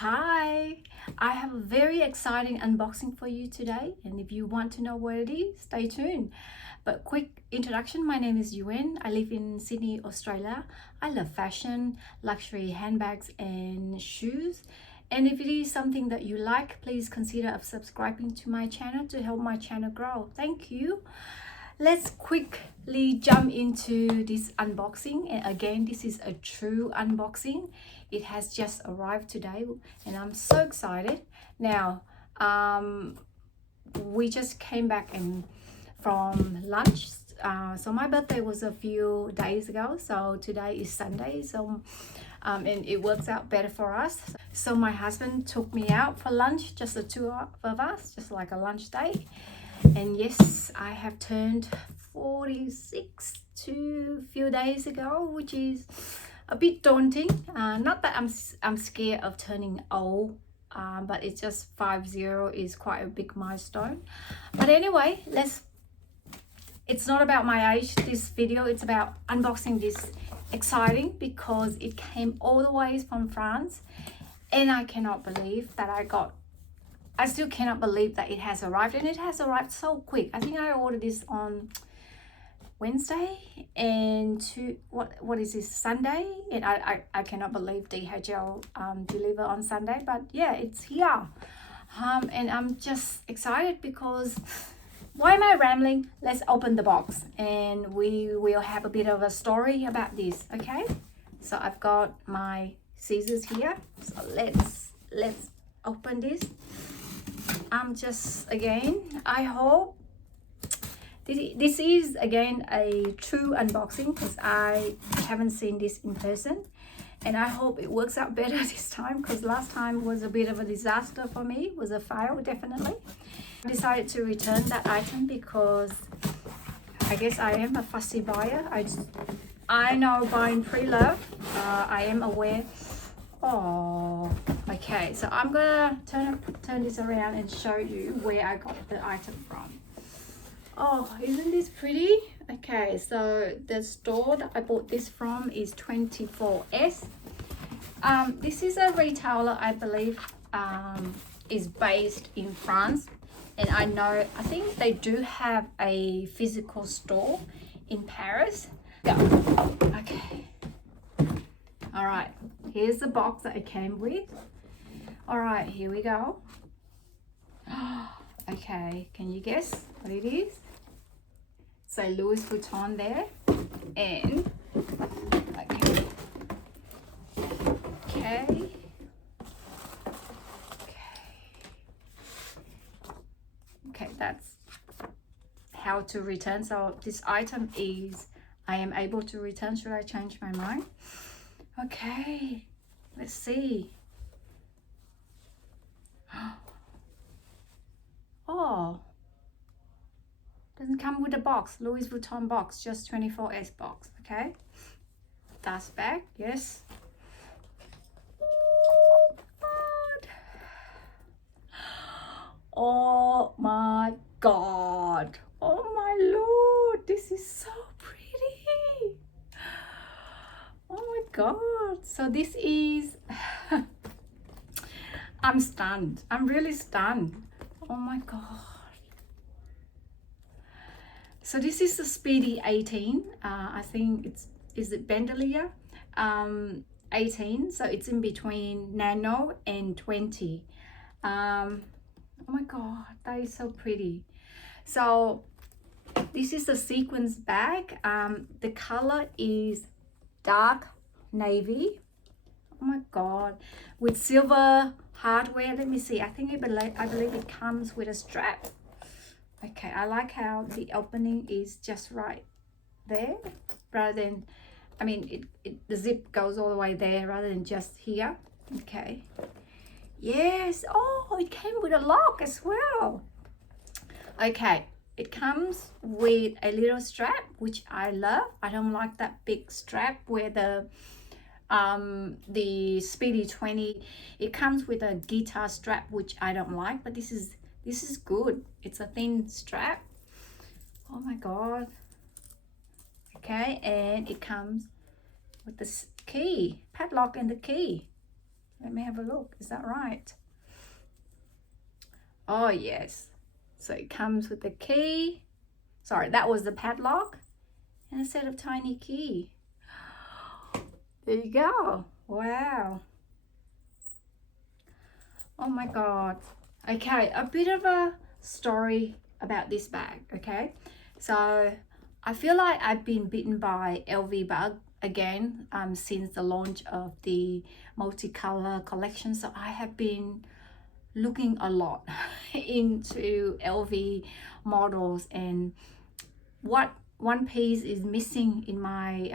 Hi, I have a very exciting unboxing for you today, and if you want to know what it is, stay tuned. But quick introduction, my name is Yuen. I live in Sydney, Australia. I love fashion, luxury handbags and shoes. And if it is something that you like, please consider subscribing to my channel to help my channel grow. Thank you. Let's quickly jump into this unboxing, and again, this is a true unboxing. It has just arrived today and I'm so excited. Now we just came back from lunch. So my birthday was a few days ago, so today is Sunday, so and it works out better for us. So my husband took me out for lunch, just the two of us, just like a lunch date. And yes, I have turned 46 a few days ago, which is a bit daunting. Not that I'm scared of turning old, but it's just 50 is quite a big milestone. But anyway, it's not about my age, this video. It's about unboxing this exciting because it came all the way from France, and I cannot believe that I still cannot believe that it has arrived, and it has arrived so quick. I think I ordered this on Wednesday, and what is this, Sunday, and I cannot believe DHL deliver on Sunday, but yeah, it's here. And I'm just excited because why am I rambling? Let's open the box and we will have a bit of a story about this. Okay, so I've got my scissors here, so let's open this. Just again, I hope this is again a true unboxing because I haven't seen this in person, and I hope it works out better this time because last time was a bit of a disaster for me. It was a fail, definitely. I decided to return that item because I guess I am a fussy buyer. I know buying pre-love. I am aware. Oh, okay, so I'm gonna turn this around and show you where I got the item from. Oh, isn't this pretty? Okay, so the store that I bought this from is 24S. This is a retailer, I believe, is based in France, and I think they do have a physical store in Paris. Go. Okay. All right, here's the box that it came with. All right, here we go. Okay, can you guess what it is? So Louis Vuitton there, and okay, that's how to return. So this item is, I am able to return. Should I change my mind? Okay, let's see. Oh, doesn't come with a box. Louis Vuitton box, just 24S box. Okay, dust bag, yes. Oh God. Oh my God. Oh my Lord, this is so pretty. Oh my God. So this is I'm stunned. I'm really stunned. Oh my God. So this is the Speedy 18. I think is it Bandolier 18. So it's in between Nano and 20. Oh my God, that is so pretty. So this is the sequins bag. The color is dark navy. Oh my God, with silver hardware. Let me see. I believe it comes with a strap. Okay, I like how the opening is just right there, rather than, I mean, the zip goes all the way there rather than just here. Okay. Yes. Oh, it came with a lock as well. Okay, it comes with a little strap, which I love. I don't like that big strap where the Speedy 20, it comes with a guitar strap, which I don't like, but this is good. It's a thin strap. Oh my God. Okay, and it comes with this key, padlock, and the key. Let me have a look. Is that right? Oh, yes. So it comes with the key. Sorry, that was the padlock and a set of tiny key. There you go. Wow. Oh my God. Okay, a bit of a story about this bag, okay? So I feel like I've been bitten by LV bug again since the launch of the multicolor collection. So I have been looking a lot into LV models and what one piece is missing in my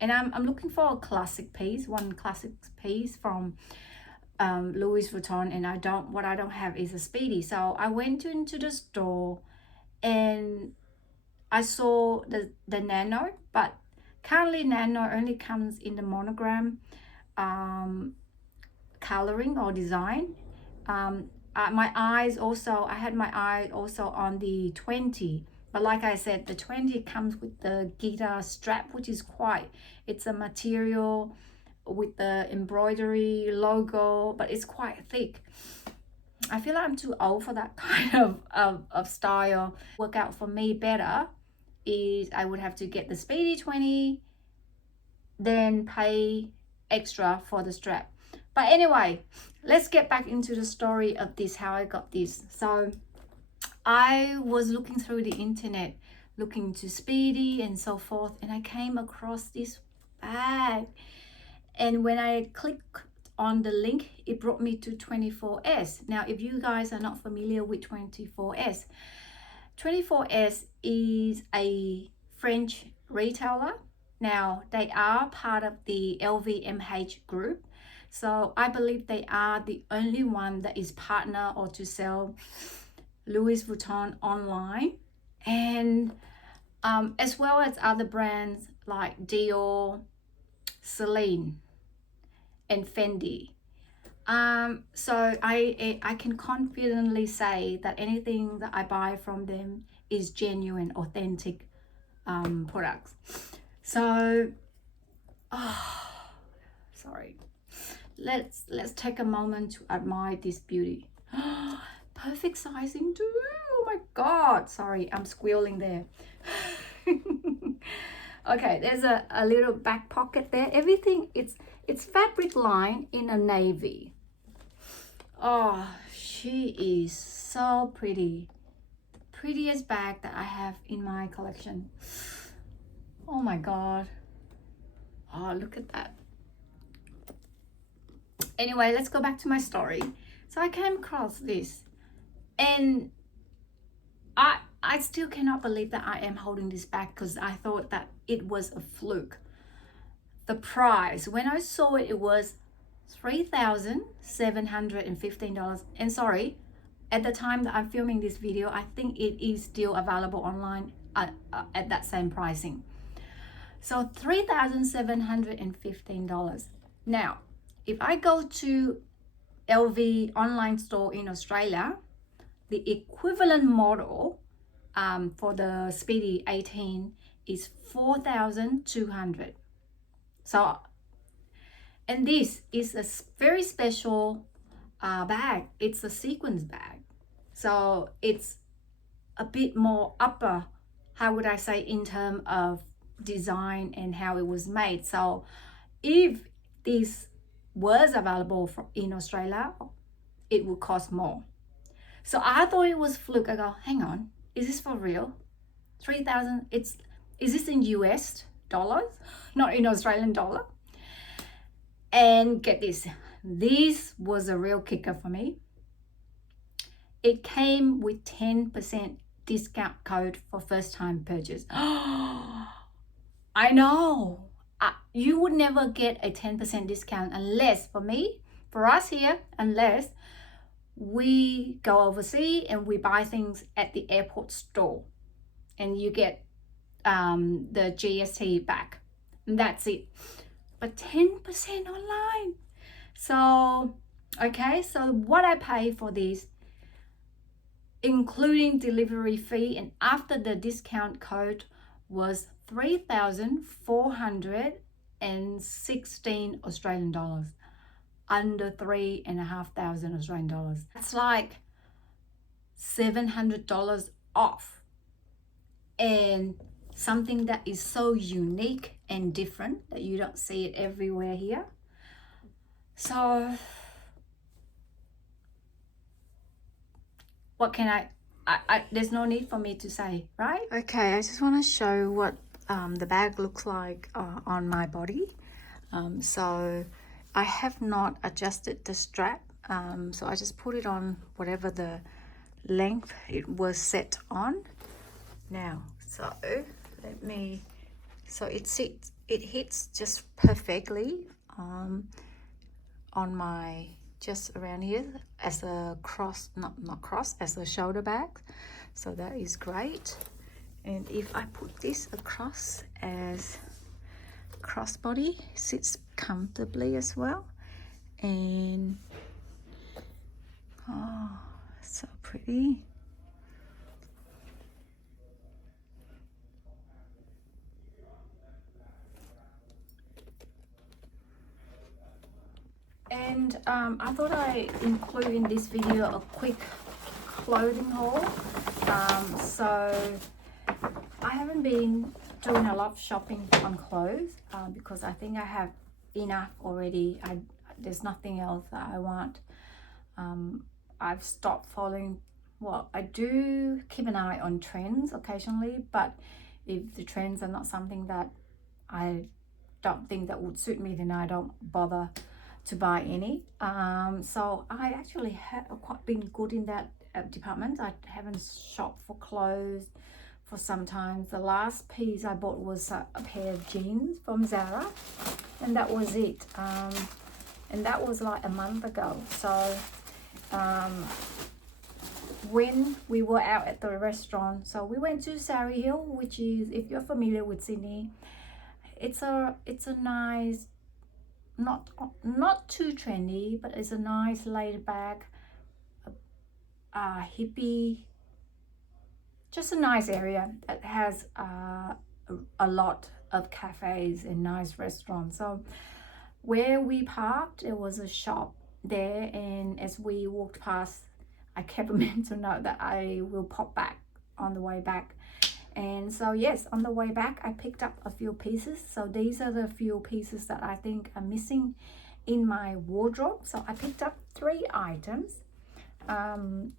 and I'm looking for a classic piece, one classic piece from Louis Vuitton, and I don't have is a Speedy. So I went into the store and I saw the Nano, but currently Nano only comes in the monogram coloring or design. My eyes also, I had my eye also on the 20, but like I said, the 20 comes with the guitar strap, which is quite, it's a material with the embroidery logo, but it's quite thick. I feel like I'm too old for that kind of style. Work out for me better is I would have to get the Speedy 20, then pay extra for the strap. But anyway, let's get back into the story of this, how I got this. So I was looking through the internet, looking to Speedy and so forth, and I came across this bag. And when I clicked on the link, it brought me to 24S. Now, if you guys are not familiar with 24S, 24S is a French retailer. Now, they are part of the LVMH group. So I believe they are the only one that is partner or to sell Louis Vuitton online. And as well as other brands like Dior, Celine, and Fendi. So I can confidently say that anything that I buy from them is genuine, authentic products. So, sorry. Let's take a moment to admire this beauty. Perfect sizing too. Oh my God. Sorry, I'm squealing there. Okay, there's a little back pocket there. Everything, it's fabric lined in a navy. Oh, she is so pretty. Prettiest bag that I have in my collection. Oh my God. Oh, look at that. Anyway, let's go back to my story. So I came across this and I still cannot believe that I am holding this bag because I thought that it was a fluke. The price, when I saw it, it was $3,715. And sorry, at the time that I'm filming this video, I think it is still available online at that same pricing. So $3,715. Now, if I go to LV online store in Australia, the equivalent model for the Speedy 18 is 4,200. So, and this is a very special bag. It's a sequins bag. So it's a bit more upper, how would I say, in terms of design and how it was made. So if this was available in Australia, it would cost more. So I thought it was fluke. I go, hang on, is this for real? 3,000, is this in US dollars, not in Australian dollar? And get this was a real kicker for me. It came with 10% discount code for first time purchase. I know. You would never get a 10% discount unless, for us here, unless we go overseas and we buy things at the airport store and you get the GST back. And that's it. But 10% online. So, okay, so what I pay for this, including delivery fee and after the discount code, was 3,416 Australian dollars. under 3,500 Australian dollars. That's like $700 off, and something that is so unique and different that you don't see it everywhere here. So what can I there's no need for me to say, right? Okay, I just want to show what the bag looks like on my body. So I have not adjusted the strap, so I just put it on whatever the length it was set on. Now, so it hits just perfectly on my, just around here as a cross, not cross, as a shoulder bag. So that is great. And if I put this across as crossbody, sits comfortably as well. And oh, so pretty. And I thought I'd include in this video a quick clothing haul. So I haven't been doing a lot of shopping on clothes because I think I have enough already. There's nothing else that I want. I've stopped following, well, I do keep an eye on trends occasionally, but if the trends are not something that I don't think that would suit me, then I don't bother to buy any. So I actually have quite been good in that department. I haven't shopped for clothes for some time. The last piece I bought was a pair of jeans from Zara, and that was it. And that was like a month ago. So when we were out at the restaurant, so we went to Surrey Hill, which is, if you're familiar with Sydney, it's a nice, not too trendy, but it's a nice laid back, hippie, just a nice area that has a lot of cafes and nice restaurants. So where we parked, there was a shop there, and as we walked past, I kept meant to note that I will pop back on the way back. And so yes, on the way back I picked up a few pieces. So these are the few pieces that I think are missing in my wardrobe. So I picked up 3 items, and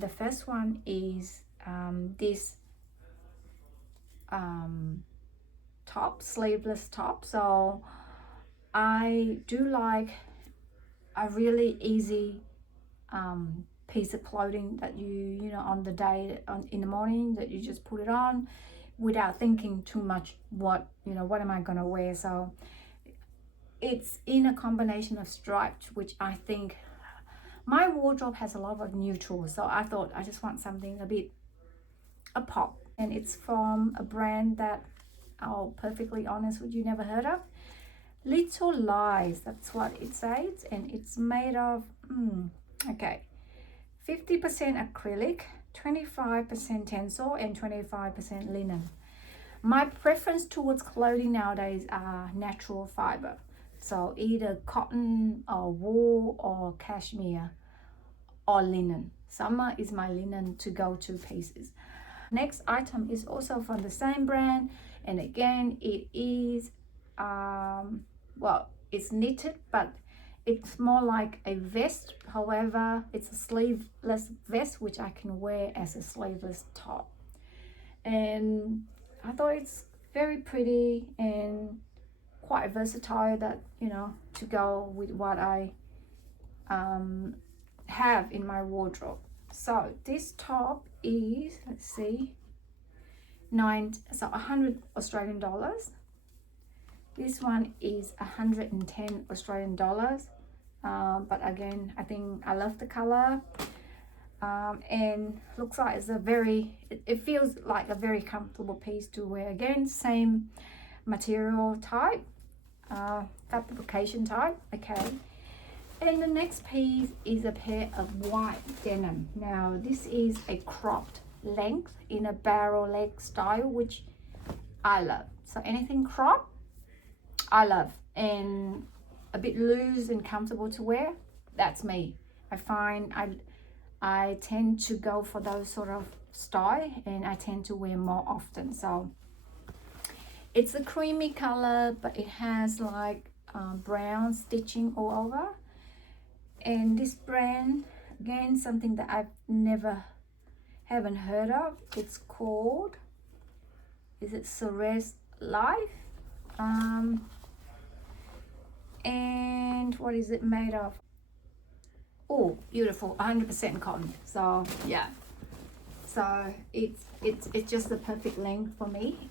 the first one is this top, sleeveless top. So I do like a really easy piece of clothing that you know, on the day, in the morning, that you just put it on without thinking too much what am I gonna wear. So it's in a combination of striped, which I think my wardrobe has a lot of neutrals, so I thought I just want something a pop. And it's from a brand that I'll perfectly honest with you, never heard of. Little Lies, that's what it says, and it's made of 50% acrylic, 25% tencel, and 25% linen. My preference towards clothing nowadays are natural fiber, so either cotton or wool or cashmere or linen. Summer is my linen to go to pieces. Next item is also from the same brand, and again it is well, it's knitted, but it's more like a vest. However, it's a sleeveless vest which I can wear as a sleeveless top, and I thought it's very pretty and quite versatile, that to go with what I have in my wardrobe. So this top is, let's see, 100 Australian dollars. This one is 110 Australian dollars. But again, I think I love the color, and looks like it's it feels like a very comfortable piece to wear. Again, same material type, fabrication type. Okay, and the next piece is a pair of white denim. Now this is a cropped length in a barrel leg style, which I love. So anything cropped, I love. And a bit loose and comfortable to wear, that's me. I find I tend to go for those sort of style, and I tend to wear more often. So it's a creamy color, but it has like brown stitching all over. And this brand, again, something that I've haven't heard of. It's called, is it Ceres Life? And what is it made of? Oh, beautiful, 100% cotton. So yeah, so it's just the perfect length for me.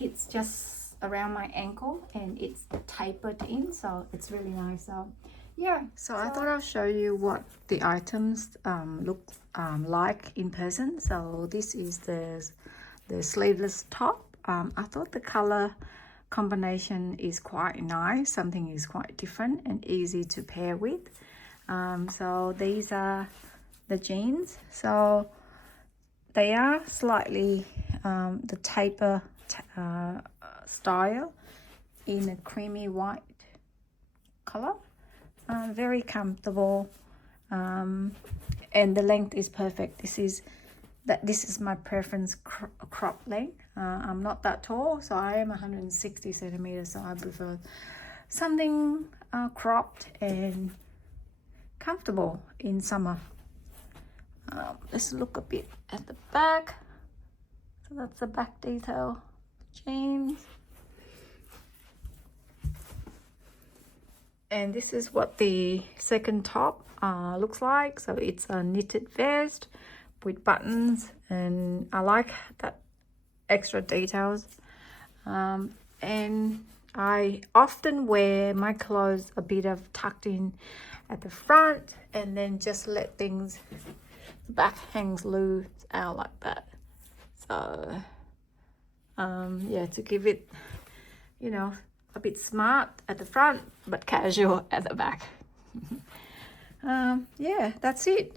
It's just around my ankle, and it's tapered in, so it's really nice. So yeah, so I thought I'll show you what the items look like in person. So this is the sleeveless top. I thought the color combination is quite nice. Something is quite different and easy to pair with. So these are the jeans. So they are slightly the taper style in a creamy white color. Very comfortable, and the length is perfect. This is my preference crop length. I'm not that tall, so I am 160 centimeters, so I prefer something cropped and comfortable in summer. Let's look a bit at the back. So that's the back detail. Jeans. And this is what the second top looks like. So it's a knitted vest with buttons, and I like that extra details. And I often wear my clothes a bit of tucked in at the front, and then just let things, the back hangs loose out like that. So yeah, to give it, you know, a bit smart at the front but casual at the back. Yeah, that's it.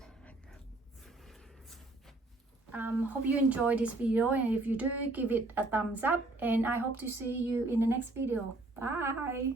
Hope you enjoyed this video, and if you do, give it a thumbs up, and I hope to see you in the next video. Bye.